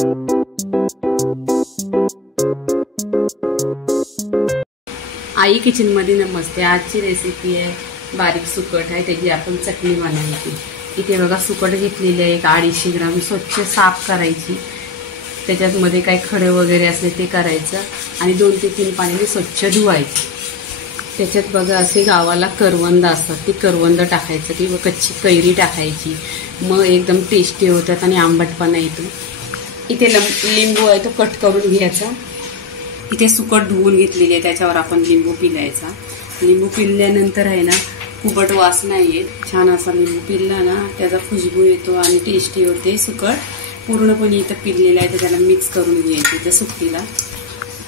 आई kitchen मध्ये नमस्ते। आजची recipe आहे बारीक सुकट आहे, त्याची आपण चटणी बनवायची। इथे बघा सुकट घेतलेली आहे, एक 250 ग्राम स्वच्छ साफ करायची। त्याच्यात मध्ये काही खडे वगैरे असले ते करायचं आणि 2 ते 3 पाण्याने स्वच्छ धुवायचं। त्याच्यात बघा असे गावाला करवंद असतात, ती करवंद टाकायचं किंवा कच्ची कैरी टाकायची, मग एकदम टेस्टी होतात आणि आंबटपणा येतो। इथे लिंबू आहे तो कट करून घ्यायचा। इथे सुकट धुवून घेतलेली आहे, त्याच्यावर आपण लिंबू पिळायचा। लिंबू पिळल्यानंतर आहे ना कुबट वास नाही येत, छान असा लिंबू पिळला ना त्याचा खुशबू येतो आणि टेस्टी होते। सुकट पूर्णपणे इथं पिळलेलं आहे तर त्याला मिक्स करून घ्यायची। त्या सुकटीला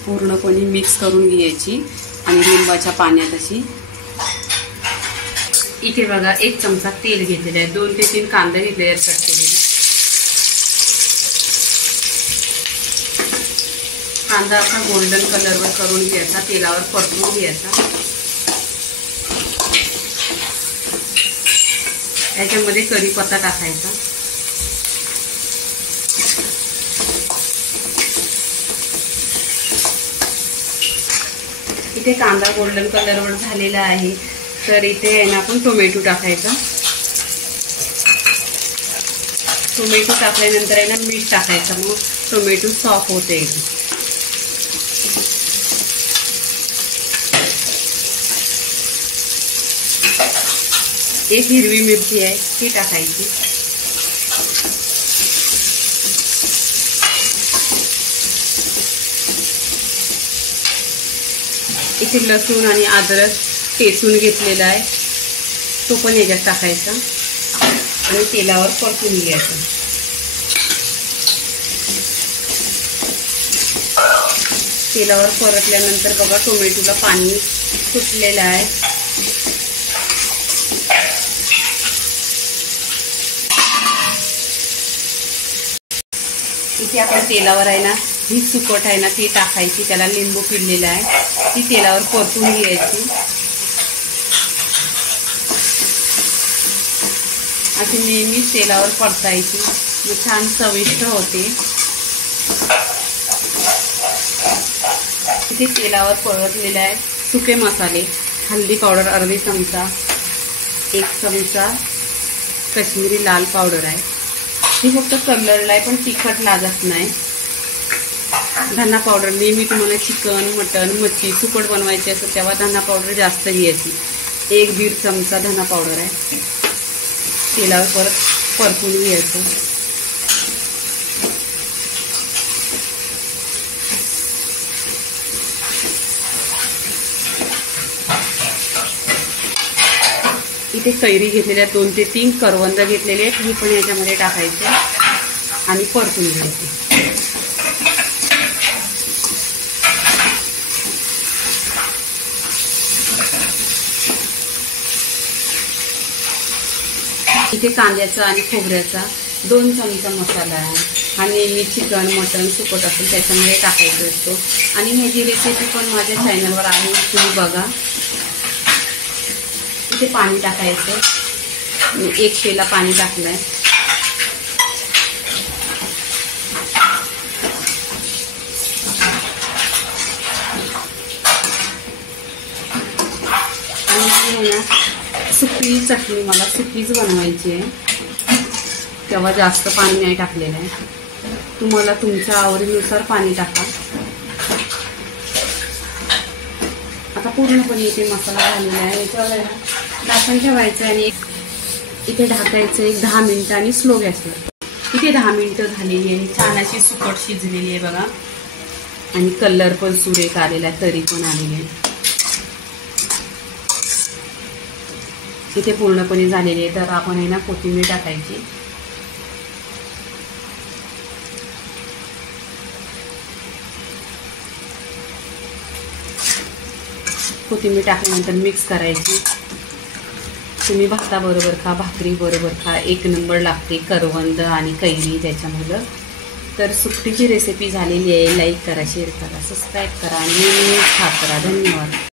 पूर्णपणे मिक्स करून घ्यायची आणि लिंबाच्या पाण्यात अशी। इथे बघा 1 चमचा तेल घेतलेलं आहे, 2 ते 3 कांदे घेतलेले आहेत कट केलेले। कांदा असा गोल्डन कलरवर करून घ्यायचा, तेलावर परतून घ्यायचा। याच्यामध्ये कढीपत्ता टाकायचा। इथे कांदा गोल्डन कलरवर झालेला आहे, तर इथे आहे ना आपण टोमॅटो टाकायचा। टोमॅटो टाकल्यानंतर आहे ना मीठ टाकायचं, मग टोमॅटो सॉफ्ट होते। एक हिरवी मिरची आहे ती टाकायची। इथे लसूण आणि अद्रक ठेचून घेतलेला आहे, तो पण याच्यात टाकायचा आणि तेलावर परतून घ्यायचं। तेलावर परतल्यानंतर बघा टोमॅटोला पाणी सुटलेलं आहे। इथे आपण तेलावर आहे ना ही सुकट आहे ना ती टाकायची, त्याला लिंबू पिळलेला आहे, ती तेलावर परतून घ्यायची। अशी नेहमी तेलावर परतायची, मग छान चविष्ट होते। इथे तेलावर परतलेले आहे सुके मसाले, हल्दी पावडर अर्धी चमचा, 1 चमचा काश्मीरी लाल पावडर आहे, ही फक्त कलरला आहे पण तिखट लागत नाही। धना पावडर, नेहमी तुम्हाला चिकन मटन मच्छी सुकट बनवायची असेल तेव्हा धना पावडर जास्त घ्यायची, 1-1.5 चमचा धना पावडर आहे। तेलावर परतून घ्यायचं। इथे कैरी घेतलेल्या 2 ते 3 करवंद घेतलेले आहेत, ही पण याच्यामध्ये टाकायचे आणि परतून घ्यायचे। इथे कांद्याचा आणि खोबऱ्याचा 2 चमचा मसाला आहे, हा नेहमी चिकन मटन सुकट असेल त्याच्यामध्ये टाकायचा असतो आणि ह्याची रेसिपी पण माझ्या चॅनलवर आहे, तुम्ही बघा। इथे पाणी टाकायचं, 1 पेला पाणी टाकलंय। आणि सुकी चटणी मला सुकीच बनवायची आहे, तेव्हा जास्त पाणी नाही टाकलेलं आहे, तुम्हाला तुमच्या आवडीनुसार पाणी टाका। आता पूर्णपणे इथे मसाला झालेला आहे, याच्यावर झाकण ठेवायचं आणि इथे ढाकायचं 1 10 मिनिटं आणि स्लो गॅसवर। इथे 10 मिनिटं झालेली आहे, छान अशी सुकट शिजलेली आहे बघा आणि कलर पण सुरेख आलेला आहे, तरी पण आलेली आहे। इथे पूर्णपणे झालेली आहे, तर आपण आहे ना कोथिंबीर टाकायची। कोथिंबीर टाकल्यानंतर मिक्स करायची। तुम्ही भाताबरोबर खा, भाकरी बरोबर खा, 1 नंबर लागते करवंद आणि कैरी त्याच्यामुळं। तर सुकटीची रेसिपी झालेली आहे, लाईक करा, शेअर करा, सबस्क्राईब करा आणि खात करा। धन्यवाद।